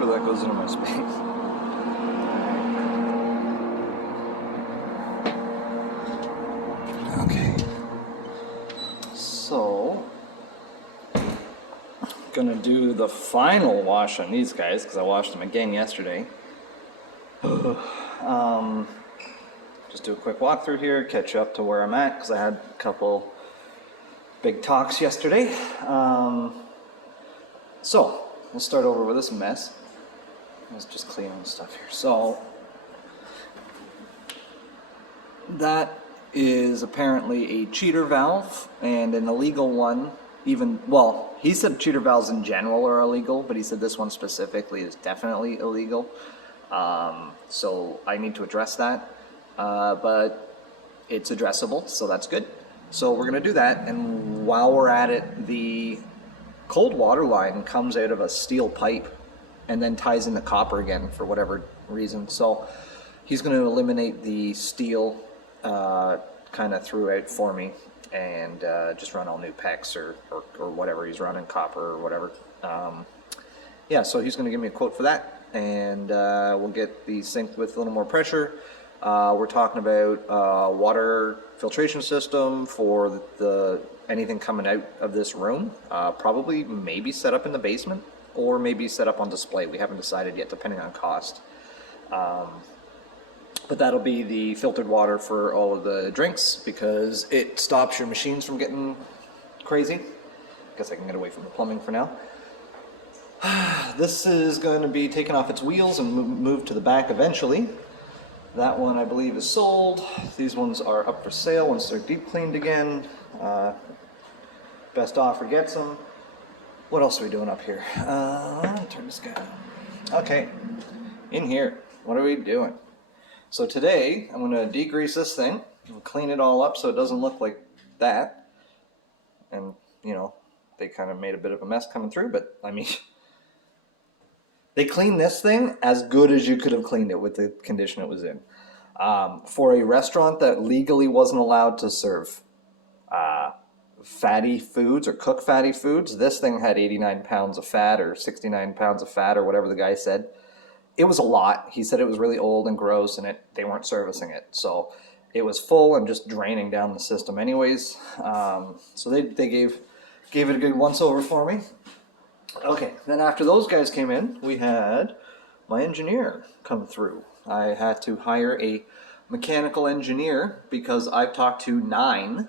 sure that goes into my space. Okay. So, gonna do the final wash on these guys because I washed them again yesterday. Just do a quick walkthrough here, catch you up to where I'm at because I had a couple big talks yesterday. So, we'll start over with this mess. Let's just clean stuff here. So, that is apparently a cheater valve and an illegal one. Well, he said cheater valves in general are illegal, but he said this one specifically is definitely illegal. So I need to address that, but it's addressable, so that's good. So we're gonna do that, and while we're at it, the cold water line comes out of a steel pipe and then ties in the copper again for whatever reason. So he's gonna eliminate the steel kind of throughout for me and just run all new PEX or whatever he's running, copper or whatever. Yeah, so he's gonna give me a quote for that, and we'll get the sink with a little more pressure. We're talking about water filtration system for anything coming out of this room. Probably maybe set up in the basement or maybe set up on display. We haven't decided yet, depending on cost. But that'll be the filtered water for all of the drinks because it stops your machines from getting crazy. Guess I can get away from the plumbing for now. This is going to be taken off its wheels and moved to the back eventually. That one I believe is sold. These ones are up for sale once they're deep cleaned again. Best offer gets them. What else are we doing up here? Turn this guy on. Okay, in here, what are we doing? So today I'm going to degrease this thing and clean it all up so it doesn't look like that. And you know, they kind of made a bit of a mess coming through, but I mean, they cleaned this thing as good as you could have cleaned it with the condition it was in. For a restaurant that legally wasn't allowed to serve fatty foods or cook fatty foods, this thing had 89 pounds of fat or 69 pounds of fat or whatever the guy said. It was a lot. He said it was really old and gross and they weren't servicing it. So it was full and just draining down the system anyways. So they gave it a good once over for me. Okay, then after those guys came in, we had my engineer come through. I had to hire a mechanical engineer because I've talked to 9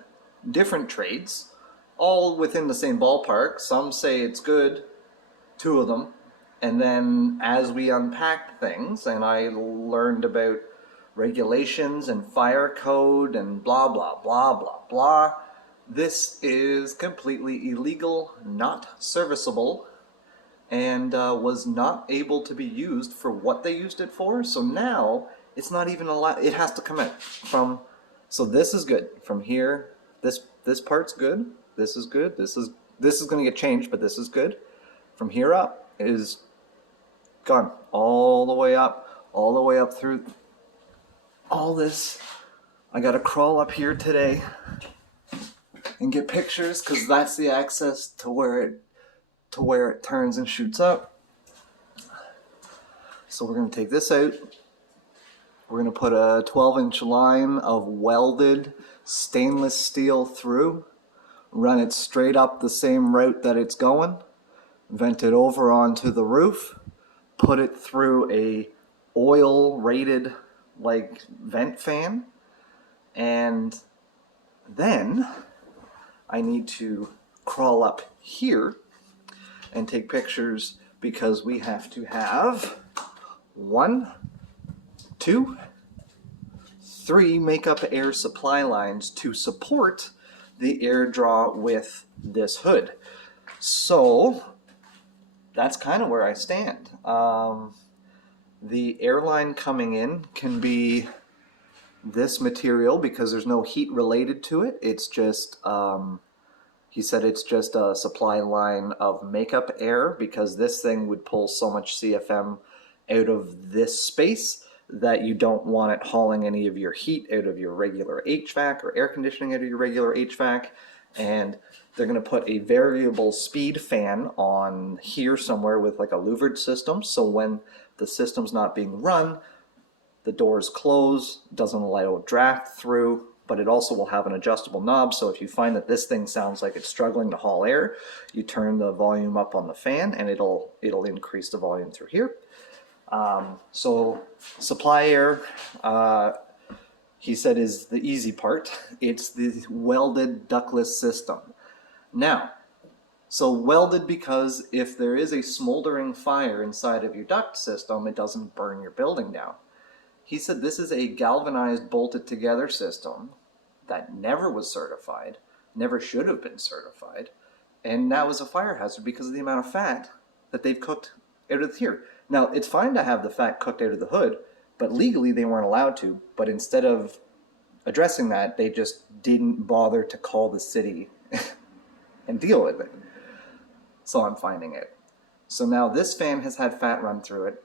different trades, all within the same ballpark. Some say it's good, 2 of them. And then as we unpacked things and I learned about regulations and fire code and blah, blah, blah, blah, blah, this is completely illegal, not serviceable, and was not able to be used for what they used it for. So now it's not even allowed. It has to come out from. So this is good from here. This part's good. This is good. This is going to get changed, but this is good. From here up is gone all the way up through all this. I got to crawl up here today and get pictures because that's the access to where it turns and shoots up. So we're going to take this out. We're going to put a 12-inch line of welded stainless steel through, run it straight up the same route that it's going, vent it over onto the roof, put it through a oil rated like vent fan, and then I need to crawl up here and take pictures because we have to have 1, 2, 3 makeup air supply lines to support the air draw with this hood. So that's kind of where I stand. The airline coming in can be this material because there's no heat related to it. It's just, he said it's just a supply line of makeup air because this thing would pull so much CFM out of this space that you don't want it hauling any of your heat out of your regular HVAC or air conditioning out of your regular HVAC. And They're going to put a variable speed fan on here somewhere with like a louvered system. So when the system's not being run, the doors close, doesn't allow draft through, but it also will have an adjustable knob. So if you find that this thing sounds like it's struggling to haul air, you turn the volume up on the fan and it'll increase the volume through here. So supply air, he said, is the easy part. It's the welded ductless system. Now, so welded because if there is a smoldering fire inside of your duct system, it doesn't burn your building down. He said this is a galvanized bolted together system that never was certified, never should have been certified, and now is a fire hazard because of the amount of fat that they've cooked out of here. Now, it's fine to have the fat cooked out of the hood, but legally they weren't allowed to. But instead of addressing that, they just didn't bother to call the city and deal with it. So I'm finding it. So now this fan has had fat run through it,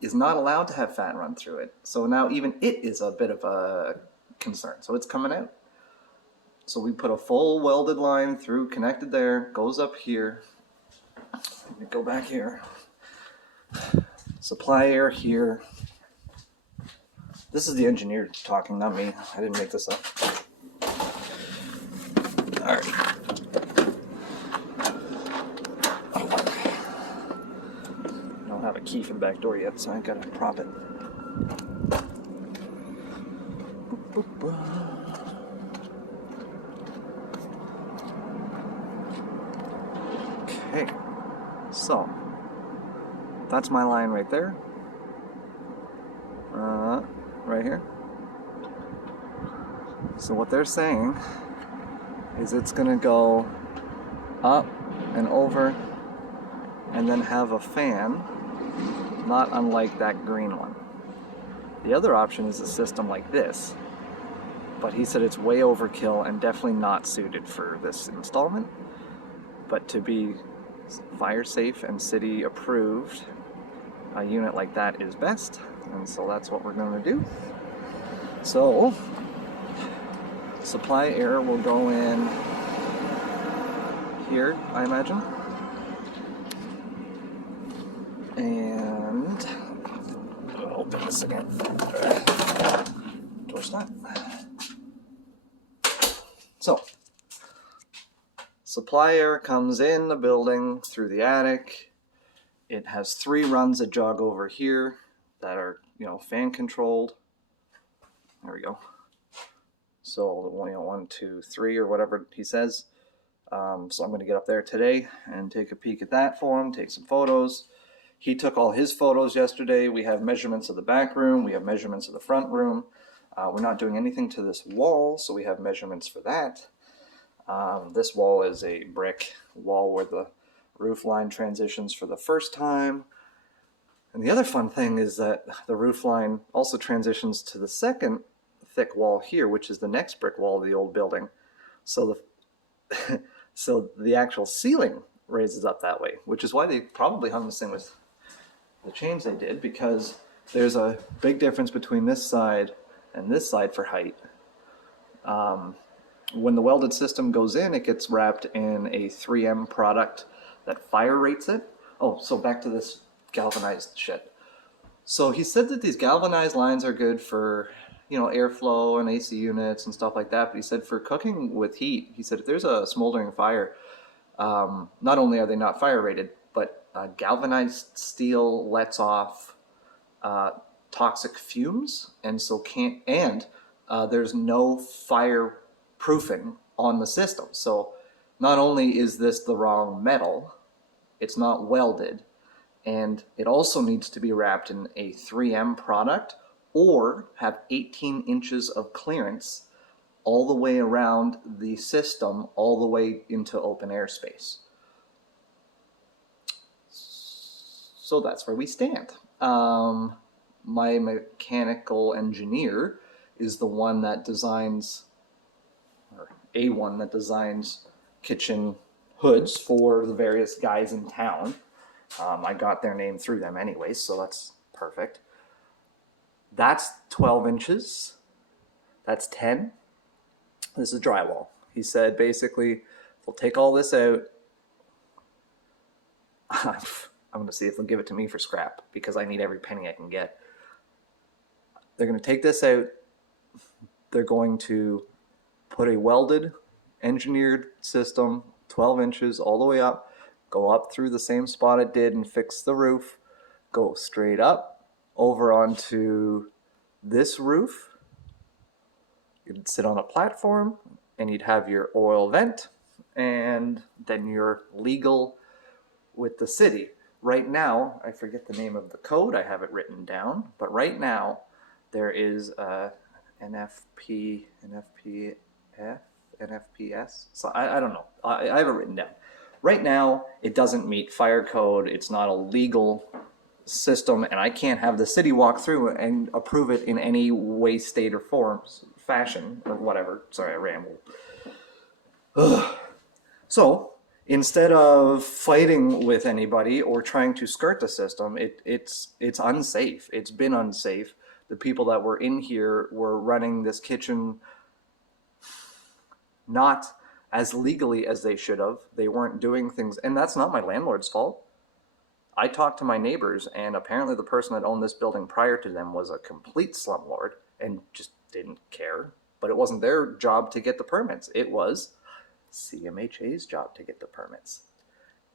is not allowed to have fat run through it. So now even it is a bit of a concern. So it's coming out. So we put a full welded line through, connected there, goes up here. Let me go back here. Supply air here. This is the engineer talking, not me. I didn't make this up. All right. I don't have a key for the back door yet, so I gotta prop it. Okay, so that's my line right there. Right here. So what they're saying is it's gonna go up and over and then have a fan, not unlike that green one. The other option is a system like this, but he said it's way overkill and definitely not suited for this installment. But to be fire safe and city approved, a unit like that is best, and so that's what we're going to do. So supply air will go in here, I imagine, and I'll open this again. Door stop. So supply air comes in the building through the attic. It has 3 runs that jog over here that are, fan controlled. There we go. So 1, 2, 3, or whatever he says. So I'm going to get up there today and take a peek at that for him, take some photos. He took all his photos yesterday. We have measurements of the back room. We have measurements of the front room. We're not doing anything to this wall, so we have measurements for that. This wall is a brick wall where the roof line transitions for the first time. And the other fun thing is that the roof line also transitions to the second thick wall here, which is the next brick wall of the old building. So the actual ceiling raises up that way, which is why they probably hung this thing with the change they did, because there's a big difference between this side and this side for height. When the welded system goes in, it gets wrapped in a 3M product that fire rates it. Oh, so back to this galvanized shit. So he said that these galvanized lines are good for, airflow and AC units and stuff like that. But he said for cooking with heat, he said if there's a smoldering fire, not only are they not fire rated, but galvanized steel lets off toxic fumes, and so there's no fire proofing on the system. So not only is this the wrong metal, it's not welded, and it also needs to be wrapped in a 3M product or have 18 inches of clearance all the way around the system, all the way into open air space. So that's where we stand. My mechanical engineer is the one that designs, or a one that designs kitchen hoods for the various guys in town. I got their name through them anyway, so that's perfect. That's 12 inches. That's 10. This is drywall. He said basically We'll take all this out. I'm going to see if they'll give it to me for scrap because I need every penny I can get. They're going to take this out. They're going to put a welded, engineered system, 12 inches all the way up, go up through the same spot it did and fix the roof, go straight up over onto this roof. You'd sit on a platform and you'd have your oil vent, and then you're legal with the city. Right now, I forget the name of the code, I have it written down, but right now there is a NFPS. So I don't know. I have it written down. Right now, it doesn't meet fire code. It's not a legal system, and I can't have the city walk through and approve it in any way, state, or fashion, or whatever. Sorry, I rambled. Ugh. So instead of fighting with anybody or trying to skirt the system, it's unsafe. It's been unsafe. The people that were in here were running this kitchen not as legally as they should have. They weren't doing things, and that's not my landlord's fault. I talked to my neighbors, and apparently the person that owned this building prior to them was a complete slumlord and just didn't care. But it wasn't their job to get the permits. It was CMHA's job to get the permits.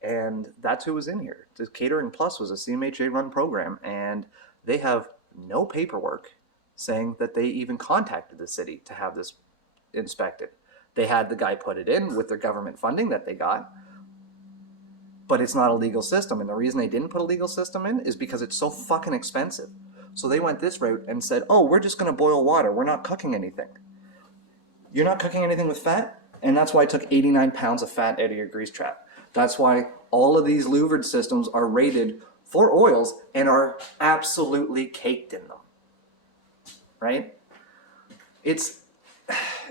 And that's who was in here. The Catering Plus was a CMHA-run program, and they have no paperwork saying that they even contacted the city to have this inspected. They had the guy put it in with their government funding that they got, but it's not a legal system. And the reason they didn't put a legal system in is because it's so fucking expensive. So they went this route and said, oh, we're just going to boil water. We're not cooking anything. You're not cooking anything with fat? And that's why I took 89 pounds of fat out of your grease trap. That's why all of these louvered systems are rated for oils and are absolutely caked in them. Right? It's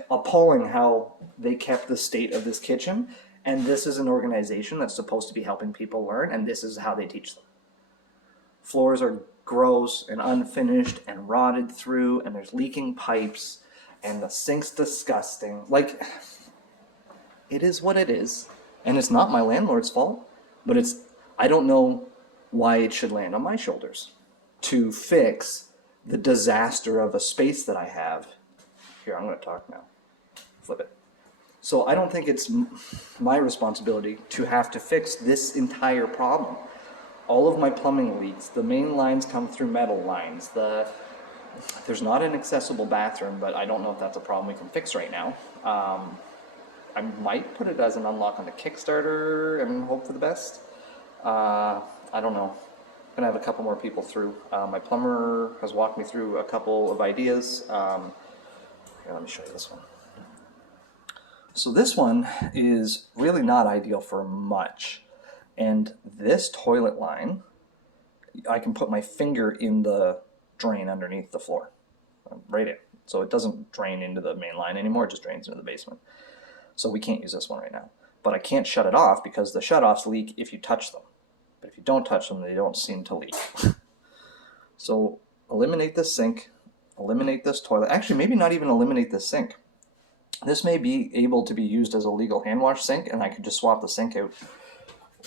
appalling how they kept the state of this kitchen, and this is an organization that's supposed to be helping people learn, and this is how they teach them. Floors are gross and unfinished and rotted through, and there's leaking pipes, and the sink's disgusting. Like, it is what it is, and it's not my landlord's fault, but I don't know why it should land on my shoulders to fix the disaster of a space that I have. Here, I'm going to talk now. Flip it. So I don't think it's my responsibility to have to fix this entire problem. All of my plumbing leaks, the main lines come through metal lines, there's not an accessible bathroom, but I don't know if that's a problem we can fix right now. I might put it as an unlock on the Kickstarter and hope for the best. I don't know. I'm gonna have a couple more people through. My plumber has walked me through a couple of ideas. Here, let me show you this one. So this one is really not ideal for much. And this toilet line, I can put my finger in the drain underneath the floor, right in. So it doesn't drain into the main line anymore, it just drains into the basement. So we can't use this one right now. But I can't shut it off because the shutoffs leak if you touch them. But if you don't touch them, they don't seem to leak. So eliminate this sink, eliminate this toilet. Actually, maybe not even eliminate this sink. This may be able to be used as a legal hand wash sink, and I could just swap the sink out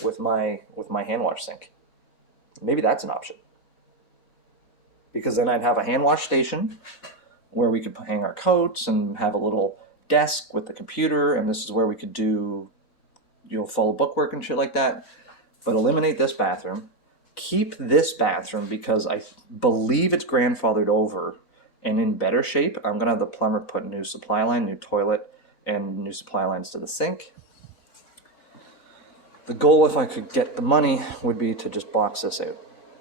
with my hand wash sink. Maybe that's an option. Because then I'd have a hand wash station where we could hang our coats and have a little desk with the computer, and this is where we could do, follow bookwork and shit like that. But eliminate this bathroom. Keep this bathroom because I believe it's grandfathered over and in better shape. I'm going to have the plumber put new supply line, new toilet, and new supply lines to the sink. The goal, if I could get the money, would be to just box this out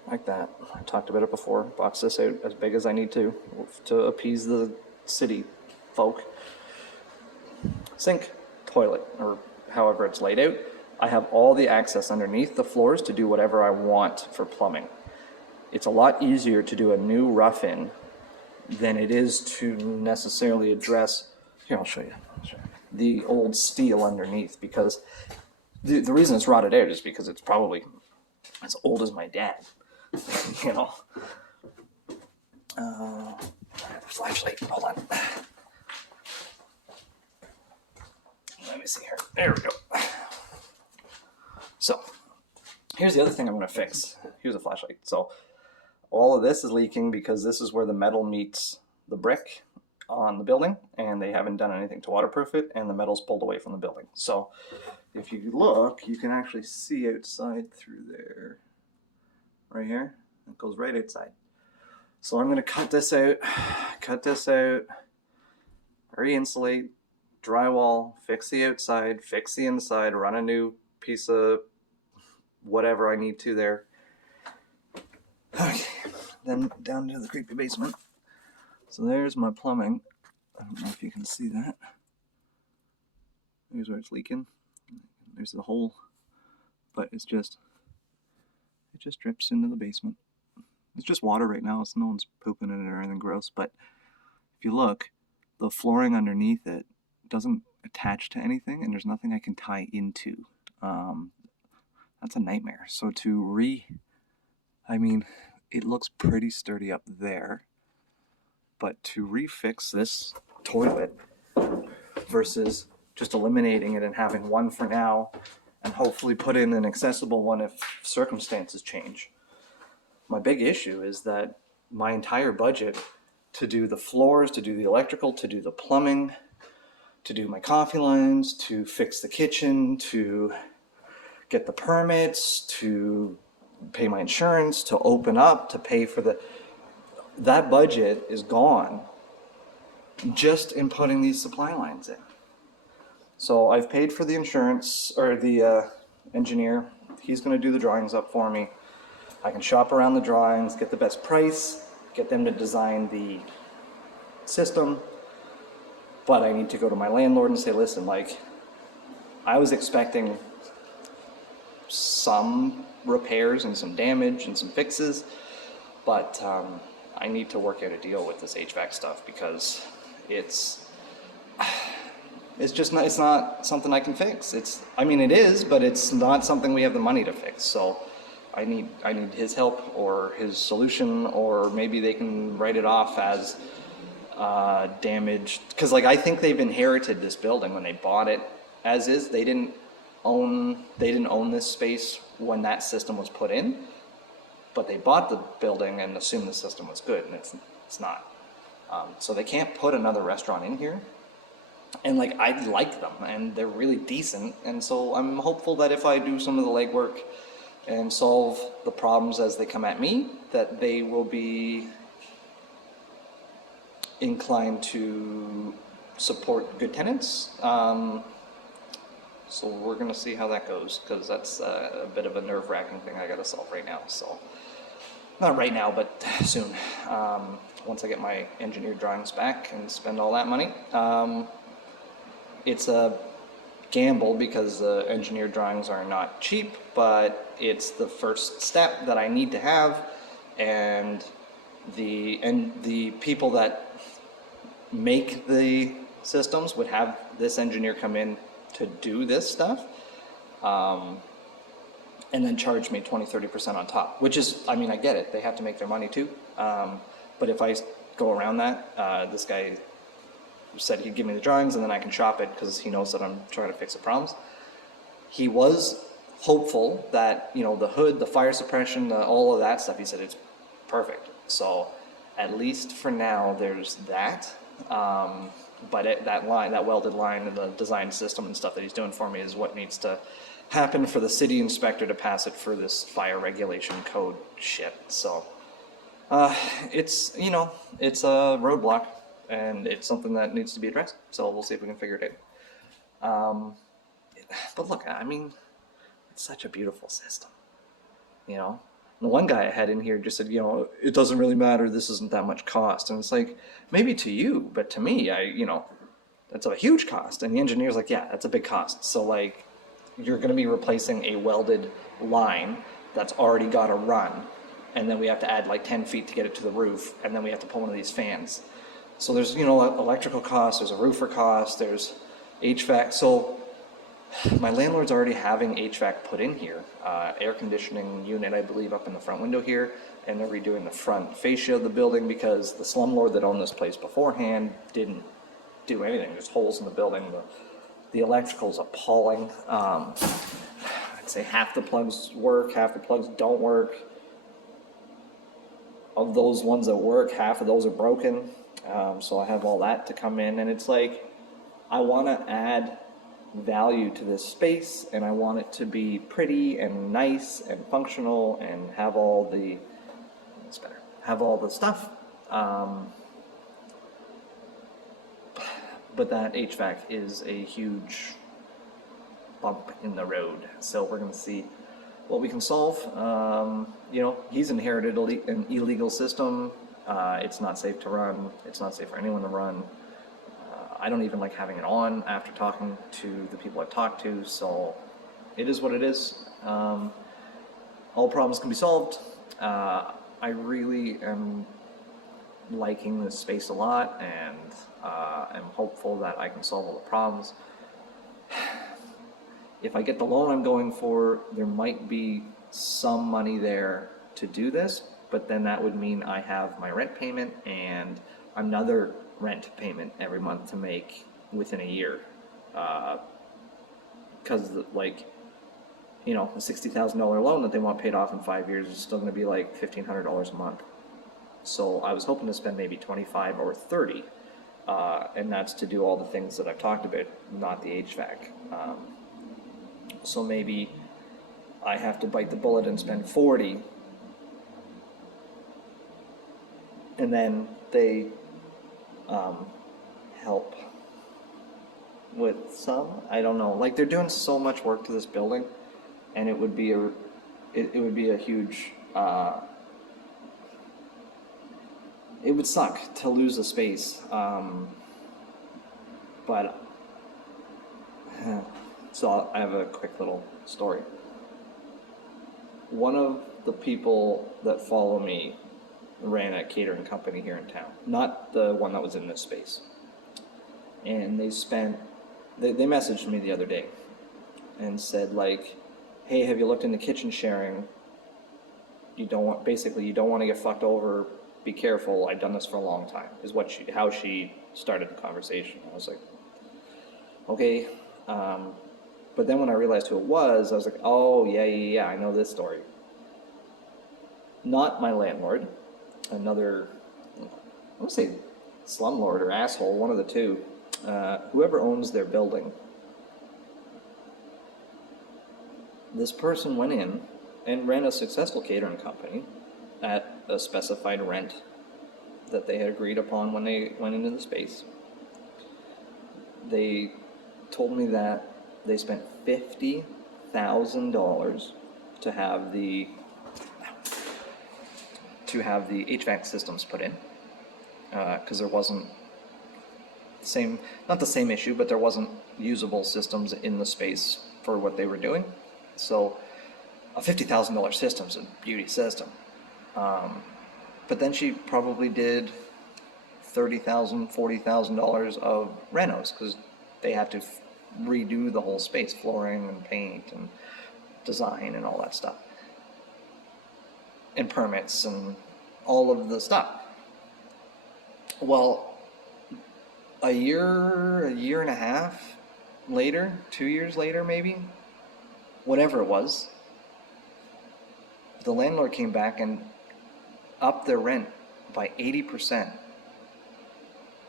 like that. I talked about it before. Box this out as big as I need to appease the city folk. Sink, toilet, or however it's laid out. I have all the access underneath the floors to do whatever I want for plumbing. It's a lot easier to do a new rough-in than it is to necessarily address, here I'll show you, the old steel underneath, because the reason it's rotted out is because it's probably as old as my dad, I have a flashlight, hold on. Let me see here. There we go. So here's the other thing I'm going to fix. Here's a flashlight. So all of this is leaking because this is where the metal meets the brick on the building, and they haven't done anything to waterproof it, and the metal's pulled away from the building. So if you look, you can actually see outside through there. Right here. It goes right outside. So I'm going to cut this out, re-insulate, drywall, fix the outside, fix the inside, run a new piece of whatever I need to there. Okay, then down to the creepy basement. So there's my plumbing. I don't know if you can see that. There's where it's leaking. There's the hole, but it just drips into the basement. It's just water right now, so no one's pooping in it or anything gross. But if you look, the flooring underneath it doesn't attach to anything, and there's nothing I can tie into. That's a nightmare. So it looks pretty sturdy up there, but to refix this toilet versus just eliminating it and having one for now and hopefully put in an accessible one if circumstances change. My big issue is that my entire budget to do the floors, to do the electrical, to do the plumbing, to do my coffee lines, to fix the kitchen, to get the permits, to pay my insurance, to open up, to pay for that budget is gone just in putting these supply lines in. So I've paid for the insurance, or the engineer. He's going to do the drawings up for me. I can shop around the drawings, get the best price, get them to design the system, but I need to go to my landlord and say, listen, like, I was expecting some repairs and some damage and some fixes, but I need to work out a deal with this HVAC stuff because it's not something I can fix. It is, but it's not something we have the money to fix. So I need his help or his solution, or maybe they can write it off as damaged. Because I think they've inherited this building when they bought it as is. They didn't own this space when that system was put in, but they bought the building and assumed the system was good, and it's not. So they can't put another restaurant in here. And I like them, and they're really decent, and so I'm hopeful that if I do some of the legwork and solve the problems as they come at me, that they will be inclined to support good tenants. So we're going to see how that goes, because that's a bit of a nerve-wracking thing I got to solve right now. So not right now, but soon. Once I get my engineered drawings back and spend all that money. It's a gamble because the engineered drawings are not cheap, but it's the first step that I need to have, and the people that make the systems would have this engineer come in to do this stuff, and then charge me 20-30% on top, which is, I get it, they have to make their money too, but if I go around that, this guy said he'd give me the drawings and then I can shop it because he knows that I'm trying to fix the problems. He was hopeful that, the hood, the fire suppression, all of that stuff, he said it's perfect. So at least for now, there's that. But that welded line and the design system and stuff that he's doing for me is what needs to happen for the city inspector to pass it for this fire regulation code shit. So it's a roadblock, and it's something that needs to be addressed. So we'll see if we can figure it out. But look, it's such a beautiful system, The one guy I had in here just said, it doesn't really matter, this isn't that much cost. And it's like, maybe to you, but to me, that's a huge cost. And the engineer's like, yeah, that's a big cost. So you're going to be replacing a welded line that's already got to run. And then we have to add 10 feet to get it to the roof. And then we have to pull one of these fans. So there's, electrical costs, there's a roofer cost, there's HVAC. So my landlord's already having HVAC put in here, air conditioning unit, I believe, up in the front window here, and they're redoing the front fascia of the building because the slumlord that owned this place beforehand didn't do anything. There's holes in the building. The electrical's appalling. I'd say half the plugs work, half the plugs don't work. Of those ones that work, half of those are broken. So I have all that to come in, and it's like, I want to add value to this space, and I want it to be pretty and nice and functional and have all the, it's better, have all the stuff. But that HVAC is a huge bump in the road. So we're going to see what we can solve. You know, he's inherited an illegal system. It's not safe to run. It's not safe for anyone to run. I don't even like having it on after talking to the people I've talked to. So it is what it is. All problems can be solved. I really am liking this space a lot, and I'm hopeful that I can solve all the problems. If I get the loan I'm going for, there might be some money there to do this, but then that would mean I have my rent payment and another rent payment every month to make within a year. Because like, you know, a $60,000 loan that they want paid off in 5 years is still going to be like $1,500 a month. So I was hoping to spend maybe 25 or 30, and that's to do all the things that I've talked about, not the HVAC. So maybe I have to bite the bullet and spend 40, and then they help with some. I don't know. Like, they're doing so much work to this building, and it would be a huge. It would suck to lose the space, but so I have a quick little story. One of the people that follow me ran a catering company here in town, not the one that was in this space. And they messaged me the other day and said, like, hey, have you looked into kitchen sharing? You don't want to get fucked over. Be careful. I've done this for a long time, is how she started the conversation. I was like, okay. But then when I realized who it was, I was like, oh, yeah, I know this story. Not my landlord, another, I want to say slumlord or asshole, one of the two. Whoever owns their building. This person went in and ran a successful catering company at a specified rent that they had agreed upon when they went into the space. They told me that they spent $50,000 to have the HVAC systems put in, because there wasn't not the same issue, but there wasn't usable systems in the space for what they were doing. So a $50,000 system is a beauty system. But then she probably did $30,000, $40,000 of renos, because they have to redo the whole space, flooring and paint and design and all that stuff, and permits and all of the stuff. Well, a year and a half later, 2 years later maybe, whatever it was, the landlord came back and upped their rent by 80%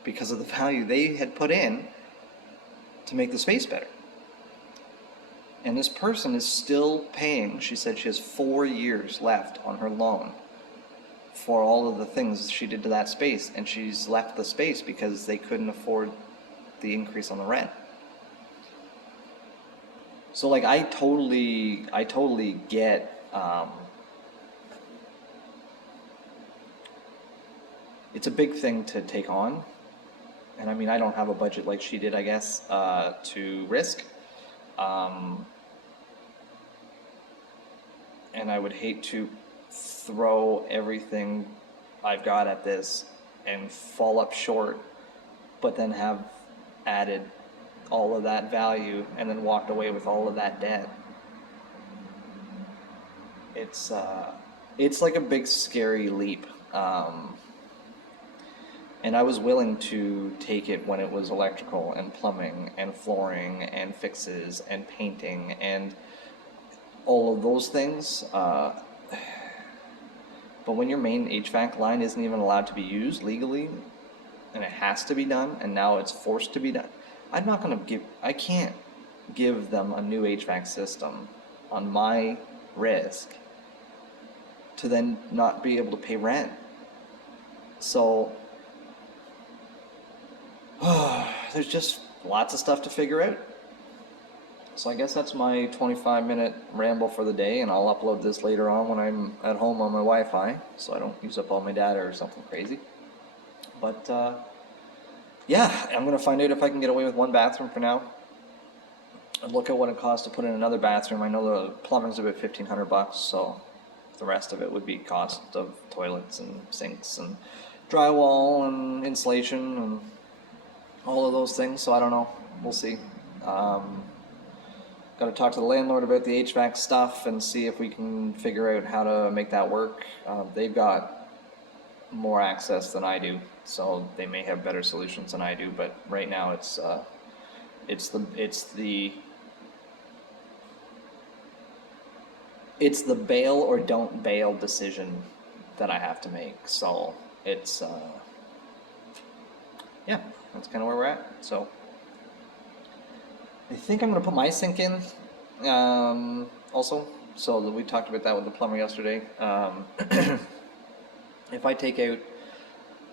because of the value they had put in to make the space better. And this person is still paying. She said she has 4 years left on her loan for all of the things she did to that space, and she's left the space because they couldn't afford the increase on the rent. So like, I totally get it's a big thing to take on, and I mean, I don't have a budget like she did, I guess, to risk, and I would hate to throw everything I've got at this and fall up short, but then have added all of that value and then walked away with all of that debt. It's like a big scary leap. And I was willing to take it when it was electrical and plumbing and flooring and fixes and painting and all of those things. But when your main HVAC line isn't even allowed to be used legally, and it has to be done, and now it's forced to be done, I can't give them a new HVAC system on my risk to then not be able to pay rent. So, there's just lots of stuff to figure out. So I guess that's my 25-minute ramble for the day, and I'll upload this later on when I'm at home on my Wi-Fi, so I don't use up all my data or something crazy. But yeah, I'm gonna find out if I can get away with one bathroom for now. And look at what it costs to put in another bathroom. I know the plumbing's about $1,500, so the rest of it would be cost of toilets and sinks and drywall and insulation and all of those things. So I don't know. We'll see. Got to talk to the landlord about the HVAC stuff and see if we can figure out how to make that work. They've got more access than I do, so they may have better solutions than I do. But right now, it's the bail or don't bail decision that I have to make. So it's yeah, that's kind of where we're at. So I think I'm gonna put my sink in also. So we talked about that with the plumber yesterday. If I take out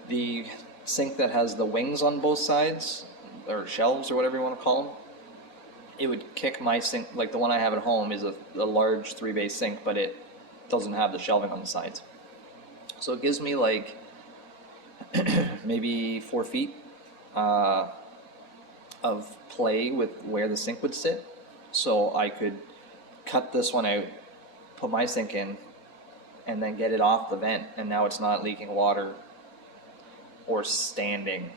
the sink that has the wings on both sides, or shelves or whatever you want to call them, it would kick my sink. Like the one I have at home is a large 3-bay sink, but it doesn't have the shelving on the sides. So it gives me like maybe 4 feet of play with where the sink would sit. So I could cut this one out, put my sink in, and then get it off the vent, and now it's not leaking water or standing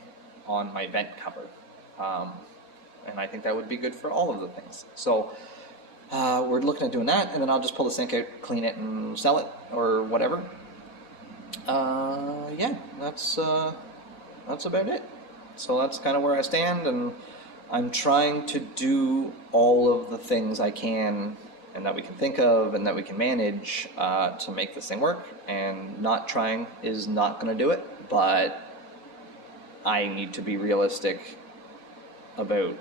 on my vent cover. And I think that would be good for all of the things. So we're looking at doing that, and then I'll just pull the sink out, clean it, and sell it, or whatever. Yeah, that's about it. So that's kind of where I stand, and I'm trying to do all of the things I can and that we can think of and that we can manage to make this thing work. And not trying is not going to do it, but I need to be realistic about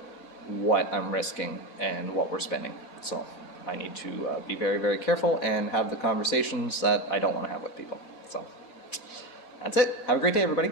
what I'm risking and what we're spending. So I need to be very, very careful and have the conversations that I don't want to have with people. So that's it. Have a great day, everybody.